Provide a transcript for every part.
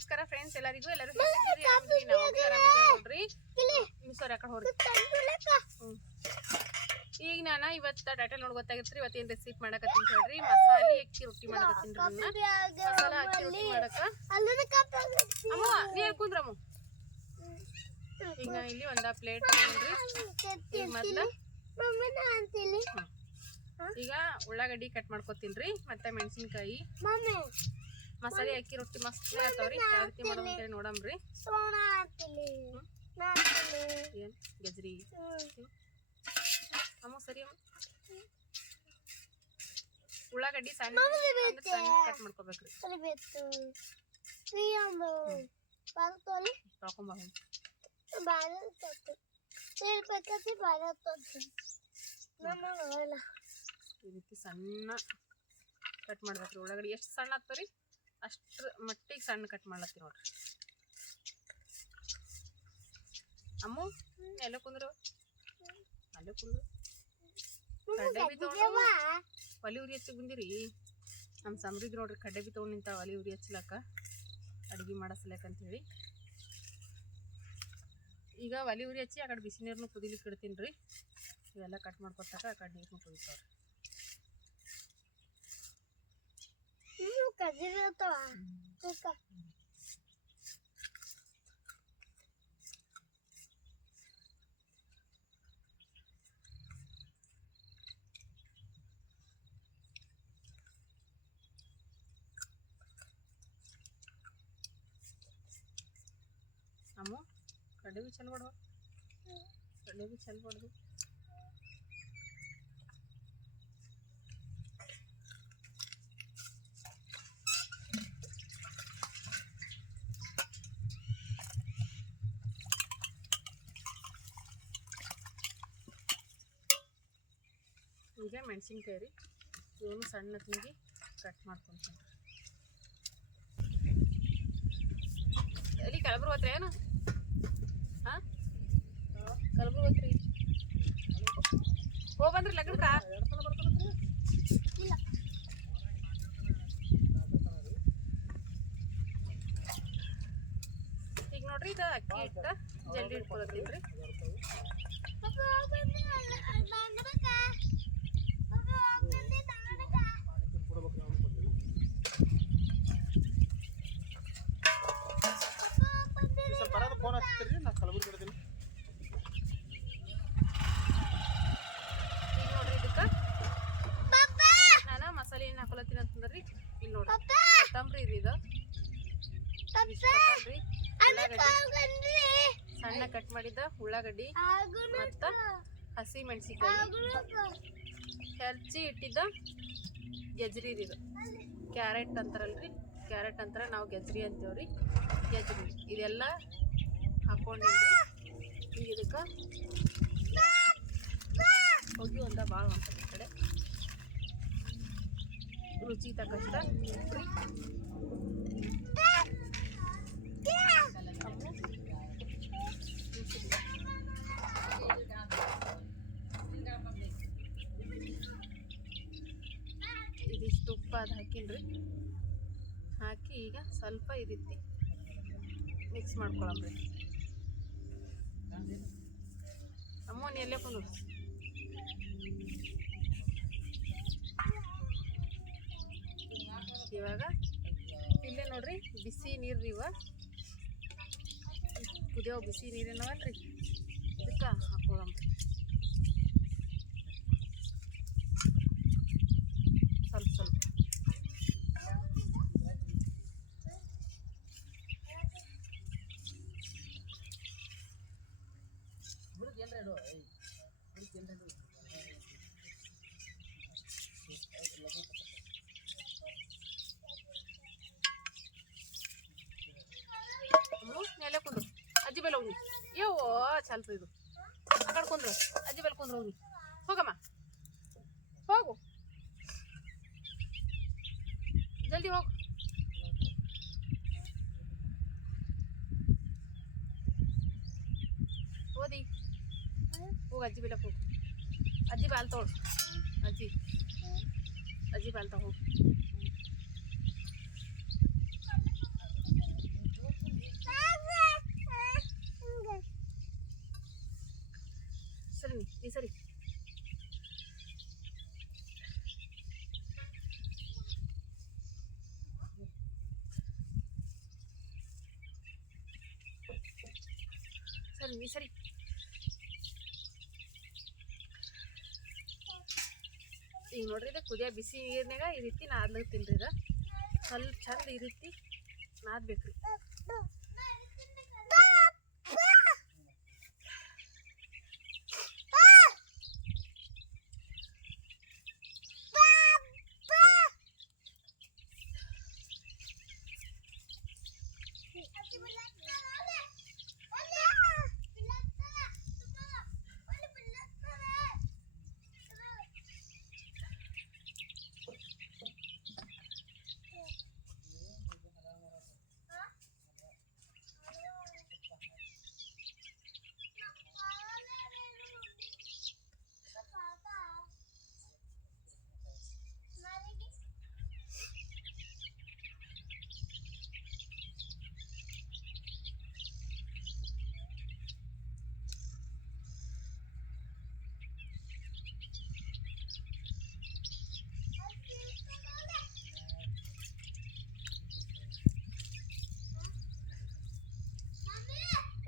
ನಮಸ್ಕಾರ ಫ್ರೆಂಡ್ಸ್ ಎಲ್ಲರಿಗೂ ಹೇಗಿದ್ದೀರಿ ನೋಡ್ರಿ ಮಿಸೋರ್ ಯಾಕಡೆ ಹೋಗ್ರಿ ಈಗ ನಾನು ಇವತ್ತು ಟೈಟಲ್ ನೋಡಿ ಗೊತ್ತಾಗಿರ್ತೀರಿ ಇವತ್ತೇನು ರೆಸಿಪಿ ಮಾಡಕತ್ತೀನಿ ಹೇಳ್ರಿ ಮಸಾಲೆ ಅಕ್ಕಿ ರೊಟ್ಟಿ ಮಾಡಕತ್ತೀನಿ ಮಸಾಲ ಅಕ್ಕಿ ರೊಟ್ಟಿ ಮಾಡಕ ಅಮ್ಮ ನೀರು ಕುಂದ್ರಮ್ಮ ಈಗ ನಾ ಇಲ್ಲಿ ಒಂದ ಪ್ಲೇಟ್ ತಗೊಂಡ್ರಿ ಈಗ ಮೊದಲು ಈಗ ಉಳ್ಳಾಗಡ್ಡಿ ಕಟ್ ಮಾಡ್ಕೊತೀನ್ರಿ ಮತ್ತೆ ಮೆಣಸಿನಕಾಯಿ ಮಸಾಲೆ ಅಕ್ಕಿ ರೊಟ್ಟಿ ಮಸ್ತ್ ಆಗ್ತಾವ್ರಿ ಯಾವ ರೀತಿ ಮಾಡೋದು ನೋಡಮ್ರಿ ಏನ್ ಗಜ್ರಿ ಅಮ್ಮ ಸರಿ ಅಮ್ಮ ಉಳ್ಳಾಗಡ್ಡಿ ಸಣ್ಣ ಕಟ್ ಮಾಡ್ಕೋಬೇಕ್ರಿ ತಗೊಂಬ ಈ ರೀತಿ ಸಣ್ಣ ಕಟ್ ಮಾಡ್ಬೇಕ್ರಿ ಉಳ್ಳಾಗಡ್ಡಿ ಎಷ್ಟು ಸಣ್ಣ ಆಗ್ತಾವ್ರಿ ಅಷ್ಟ್ರ ಮಟ್ಟಿಗೆ ಸಣ್ಣ ಕಟ್ ಮಾಡ್ಲತ್ತಿ ನೋಡ್ರಿ ಅಮ್ಮು ಎಲ್ಲ ಕುಂದ್ರು ಅಲ್ಲೇ ಕುಂದ್ರು ಕಡ್ಡೆ ಬಿ ತಗೊಂಡು ಒಲಿ ಉರಿ ಹಚ್ಚಿ ಬಂದಿರಿ ನಮ್ಮ ಸಮೃದ್ಧಿ ನೋಡ್ರಿ ಕಡ್ಡೆ ಬಿ ತೊಗೊಂಡು ನಿಂತ ಒಲಿ ಉರಿ ಹಚ್ಚಲಕ್ಕ ಅಡುಗೆ ಮಾಡಸ್ಲಕ್ಕ ಅಂತೇಳಿ ಈಗ ಒಲಿ ಉರಿ ಹಚ್ಚಿ ಆ ಕಡೆ ಬಿಸಿ ನೀರನ್ನು ಕುದಿಲಿಕ್ಕೆ ಇಡ್ತೀನಿ ರೀ ಇವೆಲ್ಲ ಕಟ್ ಮಾಡ್ಕೊತಾಕ ಆ ಕಡೆ ನೀರನ್ನು ಕುದಿತಾವ್ರಿ ಅಮ್ಮ ಕಡ್ಡೆ ಬಿ ಚಲ್ ಬಡ್ವ ಕಡ್ಡೆ ಬಿ ಚಲ್ ಬಡ್ದು ಈಗ ಮೆಣಸಿನ್ಕಾಯಿ ರೀ ಇವನು ಸಣ್ಣ ಹತ್ತಿಗೆ ಕಟ್ ಮಾಡ್ಕೊತೀನಿ ಎಲ್ಲಿ ಕಲಬುರ್ಗಿ ಹೋತ್ರಿ ಏನು ಹಾಂ ಕಲಬುರ್ಗಿ ಹೋತ್ರಿ ಹೋಗಿ ಬಂದ್ರಿ ಲಗ್ನಕ್ಕ ಈಗ ನೋಡ್ರಿ ಇದು ಅಕ್ಕಿ ಇಟ್ಟ ಜಲ್ದಿ ಇಟ್ಕೊಳತ್ತೀನಿ ರೀ ಫೋನ್ ಹಚ್ತೀರಿ ನಾ ಕಲಬುರ್ಗಿ ಇಡ್ತೀನಿ ಈಗ ನೋಡ್ರಿ ಇದಕ್ಕೆ ನಾನು ಮಸಾಲೆ ಏನು ಹಾಕೊಳತ್ತೀನಿ ಅಂತಂದ್ರಿ ಇಲ್ಲಿ ನೋಡ್ರಿ ಕೊತ್ತಂಬರಿ ರೀ ಇದು ಕೊತ್ತಂಬರಿ ಉಳ್ಳಾಗಡ್ಡಿ ಸಣ್ಣ ಕಟ್ ಮಾಡಿದ್ದ ಉಳ್ಳಾಗಡ್ಡಿ ಮತ್ತು ಹಸಿ ಮೆಣಸಿನ್ಕಾಯಿ ಹೆಚ್ಚಿ ಇಟ್ಟಿದ್ದ ಗೆಜ್ರಿ ರೀ ಇದು ಕ್ಯಾರೆಟ್ ಅಂತಾರಲ್ರಿ ಕ್ಯಾರೆಟ್ ಅಂತಾರೆ ನಾವು ಗೆಜ್ರಿ ಅಂತೀವ್ರಿ ಗೆಜ್ರಿ ಇದೆಲ್ಲ ಹಾಕೊಂಡಿದ್ರಿ ಈಗ ಇದಕ್ಕೆ ಹೋಗಿ ಒಂದ ಭಾಳ ಹೊಂಟದ ಈ ಕಡೆ ರುಚಿ ತಕ್ಕಷ್ಟ ಉಪ್ರಿ ಇದಿಷ್ಟು ಉಪ್ಪು ಅದು ಹಾಕಿನ್ರಿ ಹಾಕಿ ಈಗ ಸ್ವಲ್ಪ ಈ ರೀತಿ ಮಿಕ್ಸ್ ಮಾಡ್ಕೊಳಮ್ರಿ ಅಮ್ಮ ನೀ ಎಲ್ಲೇ ಕೊಂಡು ಇವಾಗ ಇಲ್ಲೇ ನೋಡ್ರಿ ಬಿಸಿ ನೀರು ಇವ ಕುದಿಯೋ ಬಿಸಿ ನೀರೇನವಲ್ರಿ ಇದಕ್ಕೆ ಹಾಕೊಳ್ಳಮ್ರಿ ಸ್ವಲ್ಪ ಸ್ವಲ್ಪ ನೆಲೆ ಕುಂದ್ರು ಅಜ್ಜಿ ಬೆಲೆ ಹೋಗಿ ಯವ್ವೋ ಸ್ವಲ್ಪ ಇದು ಆ ಕಡೆ ಕುಂದ್ರು ಅಜ್ಜಿ ಬೆಲೆ ಕುಂದ್ರು ಹೋಗಿ ಹೋಗಮ್ಮ ಹೋಗು ಜಲ್ದಿ ಹೋಗು ಓದಿ ಹೋಗಿ ಅಜ್ಜಿ ಬೆಲೆ ಹೋಗು ಅಜ್ಜಿ ಬಾಲ್ ತೋಳು ಅಜ್ಜಿ ಬಾಲ್ ತಗೋ ನೀ ಸರಿ. ಈಗ ನೋಡ್ರಿ ಇದು ಕುದಿಯ ಬಿಸಿ ನೀರ್ನಾಗ ಈ ರೀತಿ ನಾದ್ಲತ್ತೀನಿ ರೀ. ಇದು ಸ್ವಲ್ಪ ಚಂದ ಈ ರೀತಿ ನಾದ್ಬೇಕ್ರಿ.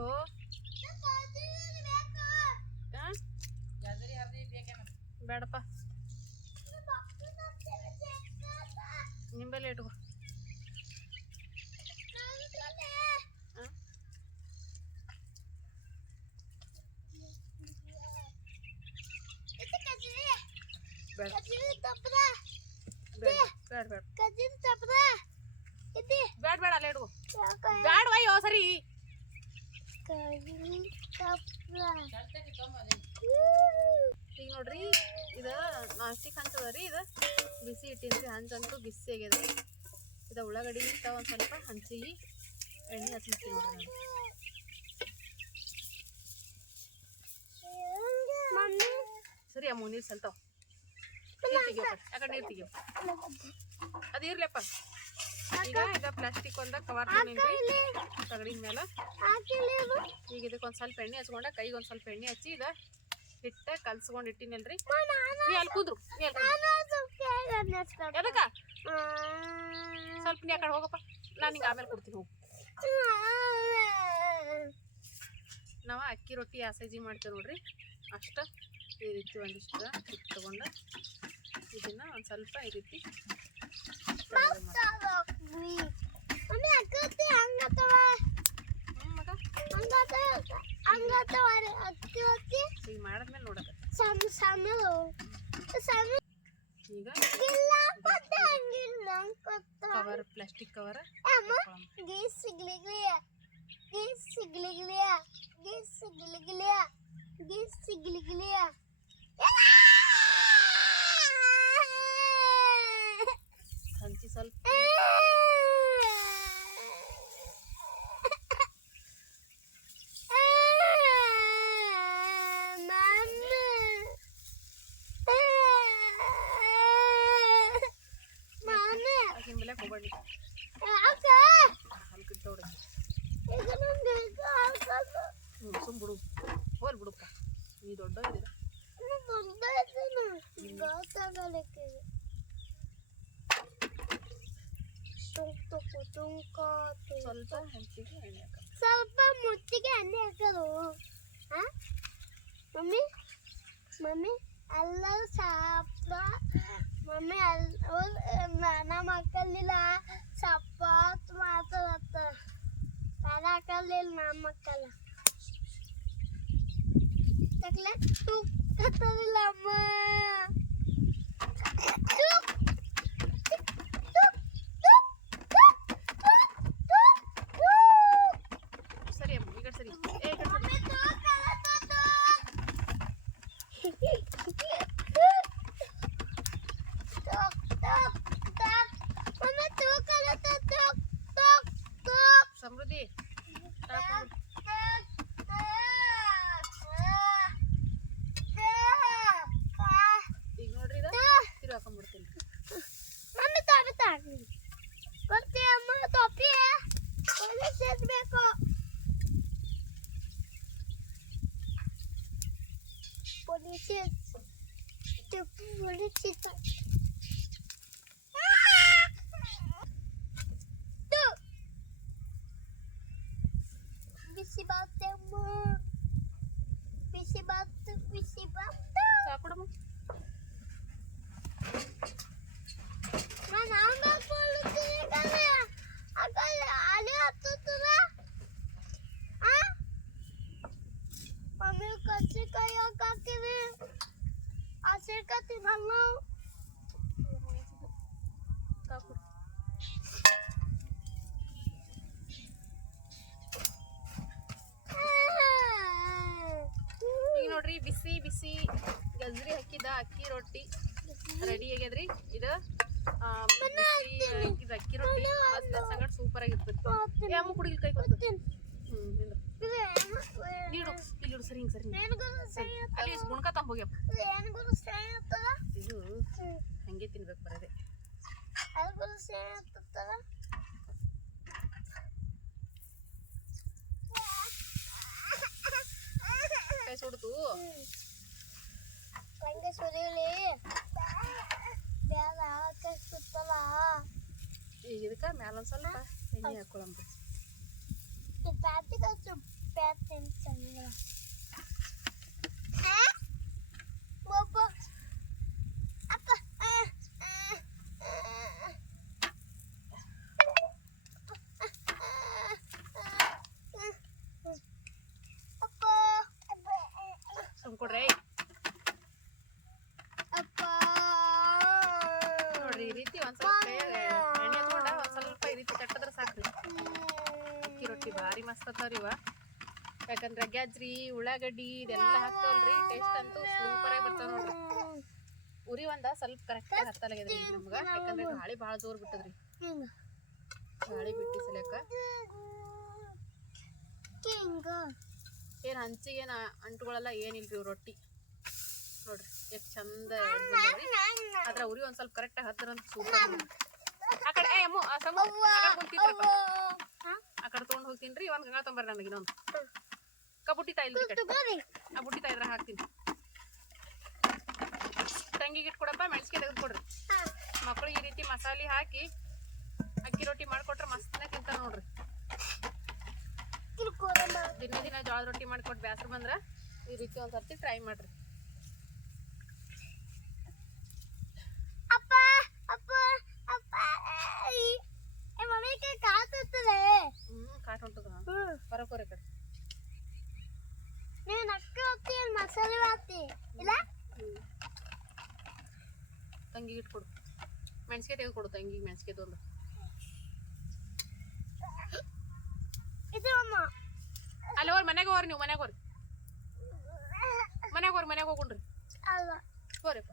ಓ ಬೇಡಪ್ಪ, ನಿಂಬೆಲ್ಲ ಇಟ್ಕೋ. ಬೇಡ ಬೇಡ ಬೇಡ ಬೇಡ ಬೇಡ ಅಲ್ಲೇ ಇಟ್ಕೋ. ಬೇಡವಾ ಯೋ ಸರಿ. ಈಗ ನೋಡ್ರಿ ಇದು ನಾಸ್ಟಿಕ್ ಹಂಚದ ರೀ. ಇದು ಬಿಸಿ ಇಟ್ಟಿನ್ರಿ. ಹಂಚಂತೂ ಬಿಸಿ ಆಗ್ಯದ. ಇದು ಉಳ್ಳಾಗಡ್ಡಿ ಇಟ್ಟ ಒಂದು ಸ್ವಲ್ಪ ಹಂಚಿಗೆ ಎಣ್ಣೆ ಹಚ್ಬಿಡ್ತೀನಿ ನೋಡ್ರಿ ನಾನು. ಸರಿ ಅಮ್ಮ ನೀರು ಸಲ್ತಾವ. ನೀರು ತೆಗಿಯಪ್ಪ, ಯಾಕಡೆ ನೀರು ತೆಗಿಯಪ್ಪ. ಅದು ಇರ್ಲಪ್ಪ. ಈಗ ಇದು ಪ್ಲಾಸ್ಟಿಕ್ ಒಂದ ಕವರ್ ತೊಗೊಂಡಿನ್ರಿ ತಗಡಿನ ಮೇಲೆ. ಈಗ ಇದಕ್ಕೊಂದು ಸ್ವಲ್ಪ ಎಣ್ಣೆ ಹಚ್ಕೊಂಡ ಕೈಗೆ ಒಂದು ಸ್ವಲ್ಪ ಎಣ್ಣೆ ಹಚ್ಚಿ ಇದು ಹಿಟ್ಟ ಕಲ್ಸ್ಕೊಂಡು ಇಟ್ಟಿನಲ್ರಿ. ನೀ ಅಲ್ಲಿ ಕೂದ್ರು, ನೀ ಅಲ್ಲಿ ಎದಕ್ಕ ಸ್ವಲ್ಪ ನೀ ಆ ಕಡೆ ಹೋಗಪ್ಪ. ನಾನು ಹಿಂಗೆ ಆಮೇಲೆ ಕೊಡ್ತೀನಿ ಹೋಗು. ನಾವು ಅಕ್ಕಿ ರೊಟ್ಟಿ ಆಸೇಜಿ ಮಾಡ್ತೇವೆ ನೋಡ್ರಿ. ಅಷ್ಟು ಈ ರೀತಿ ಒಂದಿಷ್ಟು ಹಿಟ್ಟು ತಗೊಂಡು ಇದನ್ನ ಒಂದು ಸ್ವಲ್ಪ ಈ ರೀತಿ ಈಗ ಮಾಡಿದ್ಮೇಲೆ ನೋಡೋದು. ಈಗ ಕವರ್, ಪ್ಲಾಸ್ಟಿಕ್ ಕವರ್ ಹಂಚಿ ಸ್ವಲ್ಪ ಹೋಗ್ಬಾರ್ದು. ಸ್ವಲ್ಪ ಇಟ್ಟವ್ರಿ ಸುಮ್ ಬಿಡು. ಹೋಲ್ ಬಿಡುಪ್ಪ, ನೀ ದೊಡ್ಡ ಇದ್ದೀರ. ಸ್ವಲ್ಪ ಹಂಚಿಗೆ ಎಣ್ಣೆ ಹಾಕ. ಸ್ವಲ್ಪ ಮುಚ್ಚಿಗೆ ಎಣ್ಣೆ ಹಾಕೋದು. ಮಮ್ಮಿ ಮಮ್ಮಿ ಎಲ್ಲರೂ ಸಾಪ ಮಮ್ಮಿ ನಮ್ಮ ಮಕ್ಕಳಿಲ್ಲ ಸಪಾತ್ ಮಾತಾಡತ್ತ. ತಲೆ ಹಾಕಲಿಲ್ಲ ನಮ್ಮ ಮಕ್ಕಳ ತಕ್ಲೆ ತುಕ್ಕತ್ತದಿಲ್ಲ ಅಮ್ಮ. ಸರಿ ಅಮ್ಮ, ಈ ಕಡೆ ಸರಿ. ಏ ಈ ಕಡೆ ಸರಿ. ಸಮೃದ್ಧಿ ಈಗ ನೋಡ್ರಿ ಇದು ತಿರು ಹಾಕೊಂಡ್ಬಿಡ್ತೀನಿ. ಮಮ್ಮಿ ತಾಗಿ ಬರ್ತೀಯ ಅಮ್ಮ? ತೊಪ್ಪಿ ಸೇರ್ಬೇಕು. ಬಿಸಿ ಬಾತೆ ಅಮ್ಮ. ಸಾಕೊಡಮ್ಮ. ಮಮ್ಮಿ ಕಚ್ಚಿಕಾಯಿ ಯಾಕೆ ಹಾಕಿರಿ ಹಸಿರ್ಕಾಯಿ ತಿನ್ನಲ್ಲ ಸಾಕೊಡು. ಈಗ ನೋಡ್ರಿ ಬಿಸಿ ಬಿಸಿ ಗಜ್ರಿ ಹಾಕಿದ ಅಕ್ಕಿ ರೊಟ್ಟಿ ರೆಡಿ ಆಗ್ಯದ್ರಿ. ಇದು ಬಿಸಿ ಹಾಕಿದ ಅಕ್ಕಿ ರೊಟ್ಟಿ ಮಸ್ತ್ ಸಂಗಡ ಸೂಪರ್ ಆಗಿರ್ತದೆ. ಅಮ್ಮ ಕುಡಿಲ್ ಕೈ ಕೊಡ್ತು. ನಿಂದ್ರು. ನೀಡು ಇಲ್ಲಿ ಸರಿ ಹಿಂಗ್ ಸರಿ ಅಲ್ಲಿ ಗುಣ್ಕ ತಂಬೋಗ್ಯಪ್ಪ. ಇದು ಹಂಗೆ ತಿನ್ಬೇಕು ಬರದೆ. ಕೈ ಸುಡ್ತು. ಹಂಗೆ ಸುರಿಲಿ ಬೇಡ ಕೈ ಸುತ್ತಲ್ಲ. ಈಗ ಇದಕ್ಕೆ ಮ್ಯಾಲ ಒಂದು ಸ್ವಲ್ಪ ಎಣ್ಣೆ ಹಾಕೊಳಂಬ್ರಿ. ಪ್ಯಾಟಿಗೆ ಪ್ಯಾಟಿನ ಚೆನ್ನಾಗಿಲ್ಲ. ಅಪ್ಪ ಅಪ್ಪ ಸುಮ್ಕೊಡ್ರಿ. ಅಪ್ಪ ನೋಡ್ರಿ ಈ ರೀತಿ ಒಂದ್ ಸ್ವಲ್ಪ ಎಣ್ಣೆ ಹಚ್ಕೊಂಡ ಒಂದ್ ಸ್ವಲ್ಪ ಈ ರೀತಿ ಕಟ್ಟದ್ರ ಸಾಕ್ರಿ. ಅಕ್ಕಿ ರೊಟ್ಟಿ ಭಾರಿ ಮಸ್ತ್ ಅತ್ತಾವ್ರಿ ಇವ. ಯಾಕಂದ್ರೆ ಗಜ್ರಿ ಉಳ್ಳಾಗಡ್ಡಿ ಇದೆಲ್ಲ ಹಾಕ್ತವಲ್ರಿ ಟೇಸ್ಟ್ ಅಂತೂ ಸೂಪರ್ ಆಗಿ ಬರ್ತಾವ ನೋಡ್ರಿ. ಉರಿ ಒಂದ ಸ್ವಲ್ಪ ಕರೆಕ್ಟ್ ಆಗಿ ಹತ್ತಲಾಗ್ಯದ್ರಿ ಈಗ ನಮ್ಗ. ಯಾಕಂದ್ರೆ ಗಾಳಿ ಭಾಳ ಜೋರ್ ಬಿಟ್ಟದ್ರಿ. ಗಾಳಿ ಬಿಟ್ಟಿ ಸಲ್ಯಾಕ ಏನ್ ಹಂಚಿಗೇನ ಅಂಟುಗಳೆಲ್ಲ ಏನಿಲ್ರಿ ಇವ್ ರೊಟ್ಟಿ ನೋಡ್ರಿ ಎಷ್ಟ್ ಚಂದ ಬಂದವ್ರಿ. ಅದ್ರ ಉರಿ ಒಂದ್ ಸ್ವಲ್ಪ ಕರೆಕ್ಟ್ ಆಗಿ ಹತ್ತಿರ ಸೂಪರ್. ಆ ಕಡೆ ಅಮ್ಮ ಕುಂತಿದ್ರಪ್ಪ ಆ ಕಡೆ ತೊಗೊಂಡ್ ಹೋಗ್ತೀನಿ. ಒಂದ್ ಗಂಗಾ ತೊಂಬರ್ರಿ ನನಗೆ ಇನ್ನೊಂದು ಕಬುಟ್ಟಿ ತಾಯಿ ಆ ಬುಟ್ಟಿ ತಾಯಿ ಇದ್ರಾಗ ಹಾಕ್ತೀನಿ. ತಂಗಿಗೆ ಇಟ್ಕೊಡಪ್ಪ. ಮೆಣಸಿಗೆ ತೆಗೆದು ಕೊಡ್ರಿ. ಮಕ್ಳಿಗೆ ಈ ರೀತಿ ಮಸಾಲೆ ಹಾಕಿ ಅಕ್ಕಿ ರೊಟ್ಟಿ ಮಾಡ್ಕೊಟ್ರೆ ಮಸ್ತ್ನ ತಿಂತ ನೋಡ್ರಿ. ದಿನ ದಿನ ಜೋಳದ ರೊಟ್ಟಿ ಮಾಡ್ಕೊಟ್ಟು ಬ್ಯಾಸರು ಬಂದ್ರ ಈ ರೀತಿ ಒಂದ್ಸರ್ತಿ ಟ್ರೈ ಮಾಡ್ರಿ. ಅಪ್ಪ ಅಪ್ಪ ಅಪ್ಪ ಮಮ್ಮಿಗೆ ಕಾತುತ್ತದೆ. ಕಾಟ್ ಹೊಂಟದ ಬರಕೋರಿ ಕಡೆ. ನೀನು ಅಕ್ಕಿ ಹೊತ್ತಿ ಮಸಾಲೆ ಹಾಕ್ತಿ ಇಲ್ಲ ತಂಗಿಗೆ ಇಟ್ಕೊಡು. ಮೆಣಸಿಗೆ ತೆಗೆದು ಕೊಡು ತಂಗಿಗೆ. ಮೆಣಸಿಗೆ ತೊಂದು ಇದು ಅಮ್ಮ ಅಲ್ಲಿ ಹೋರಿ ಮನೆಗೆ ಹೋರಿ. ನೀವು ಮನೆಗೆ ಹೋರಿ. ಮನೆಗೆ ಹೋಗ್ರಿ. ಅಲ್ಲ ಹೋರಿಪ್ಪ.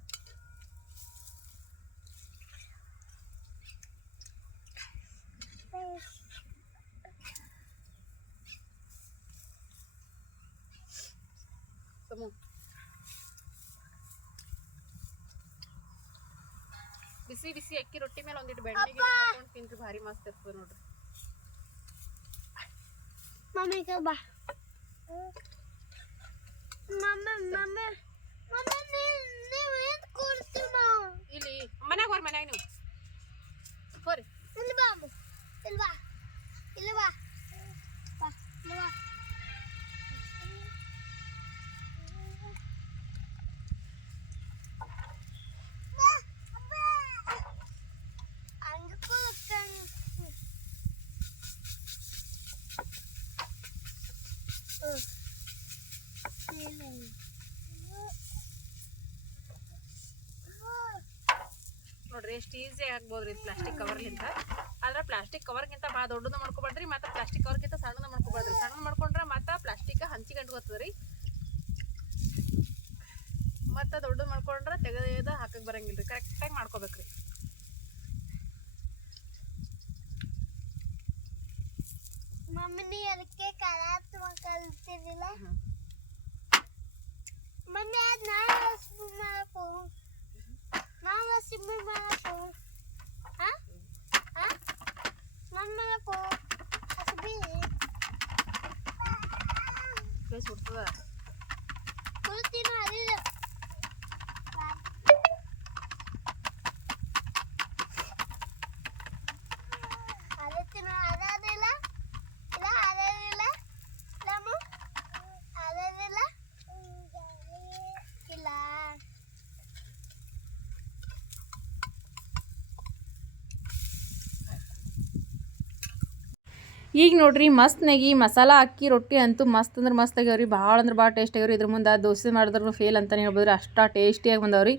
ಬಿಸಿ ಬಿಸಿ ಅಕ್ಕಿ ರೊಟ್ಟಿ ಮೇಲೆ ಒಂದಿಟ್ಟು ಬೆಣ್ಣೆಗೆ ಹಾಕೊಂಡು ತಿನ್ರಿ ಭಾರಿ ಮಸ್ತ್ ಇರ್ತದೆ ನೋಡ್ರಿ. ಮಮ್ಮಿಗೆ ಬಾ. ನೀವು ಏನು ಕೂರ್ತೀರ ಇಲ್ಲಿ ಮನ್ಯಾಗ ಹೋರಿ. ಮನ್ಯಾಗ ನೀವು ಹೋರಿ. ಇಲ್ಲಿ ಬಾ ಇಲ್ವಾ ಇಲ್ವಾ ಬಾ ಇಲ್ವಾ ನೋಡ್ರಿ ಎಷ್ಟು ಈಸಿ ಆಗ್ಬೋದ್ರಿ ಪ್ಲಾಸ್ಟಿಕ್ ಕವರ್ಲಿಂದ. ಆದ್ರೆ ಪ್ಲಾಸ್ಟಿಕ್ ಕವರ್ಗಿಂತ ಭಾಳ ದೊಡ್ಡದು ಮಾಡ್ಕೊಬೇಡ್ರಿ. ಮತ್ತೆ ಪ್ಲಾಸ್ಟಿಕ್ ಕವರ್ಗಿಂತ ಸಣ್ಣದು ಮಾಡ್ಕೊಬೇಡ್ರಿ. ಸಣ್ಣದು ಮಾಡ್ಕೊಂಡ್ರೆ ಮತ್ತೆ ಪ್ಲಾಸ್ಟಿಕ್ ಹಂಚಿಗೆ ಅಂಟ್ಕೋತದ್ರಿ. ಮತ್ತೆ ದೊಡ್ಡದು ಮಾಡ್ಕೊಂಡ್ರೆ ತೆಗೆದ ಹಾಕಕ್ ಬರಂಗಿಲ್ರಿ. ಕರೆಕ್ಟಾಗಿ ಮಾಡ್ಕೋಬೇಕ್ರಿ. ಮಮ್ಮಿ ನೀ ಅದಕ್ಕೆ ಕರಾತ್ ಕಲ್ತಿರ್ಲಿಲ್ಲ. ಮಮ್ಮಿ ಅದು ನಾನು ಸಿಮ್ಮಿ ಮಾಡಪ್ಪು ನನ್ನ ಮಾಡಪ್ಪು ಹಸಬಿ ಸುಡ್ತದ ಕುಳಿತೀನು ಅದಿಲ್ಲ. ಅದಕ್ಕಿನ ಅದಾದಿಲ್ಲ ಇಲ್ಲ ಅದಾದಿಲ್ಲ ನಮ್ಮ ಅದಾದಿಲ್ಲ ಈಗ ನೋಡ್ರಿ ಮಸ್ತ್ನಾಗಿ ಮಸಾಲ ಅಕ್ಕಿ ರೊಟ್ಟಿ ಅಂತೂ ಮಸ್ತ್ ಅಂದ್ರೆ ಮಸ್ತ್ ಆಗ್ಯಾವ್ರಿ. ಭಾಳ ಅಂದ್ರೆ ಭಾಳ ಟೇಸ್ಟ್ ಆಗ್ಯಾವ್ರಿ. ಇದ್ರ ಮುಂದೆ ದೋಸೆ ಮಾಡಿದ್ರು ಫೇಲ್ ಅಂತಲೇ ಹೇಳ್ಬೋದ್ರಿ, ಅಷ್ಟು ಟೇಸ್ಟಿಯಾಗಿ ಬಂದವ್ರಿ.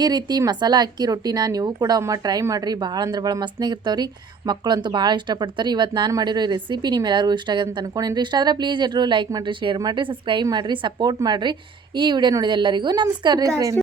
ಈ ರೀತಿ ಮಸಾಲ ಅಕ್ಕಿ ರೊಟ್ಟಿನ ನೀವು ಕೂಡ ಒಮ್ಮೆ ಟ್ರೈ ಮಾಡಿರಿ. ಭಾಳ ಅಂದ್ರೆ ಭಾಳ ಮಸ್ತ್ನಾಗಿರ್ತಾವ್ರಿ. ಮಕ್ಕಳಂತೂ ಭಾಳ ಇಷ್ಟಪಡ್ತಾರೆ. ಇವತ್ತು ನಾನು ಮಾಡಿರೋ ಈ ರೆಸಿಪಿ ನಿಮ್ಮೆಲ್ಲರಿಗೂ ಇಷ್ಟ ಆಗಿದೆ ಅಂತ ಅನ್ಕೊಂಡಿನಿ. ಇಷ್ಟ ಆದರೆ ಪ್ಲೀಸ್ ಎಲ್ಲರೂ ಲೈಕ್ ಮಾಡಿರಿ, ಶೇರ್ ಮಾಡಿರಿ, ಸಬ್ಸ್ಕ್ರೈಬ್ ಮಾಡಿರಿ, ಸಪೋರ್ಟ್ ಮಾಡಿರಿ. ಈ ವಿಡಿಯೋ ನೋಡಿದ ಎಲ್ಲರಿಗೂ ನಮಸ್ಕಾರ ರೀ ಫ್ರೆಂಡ್ಸ್.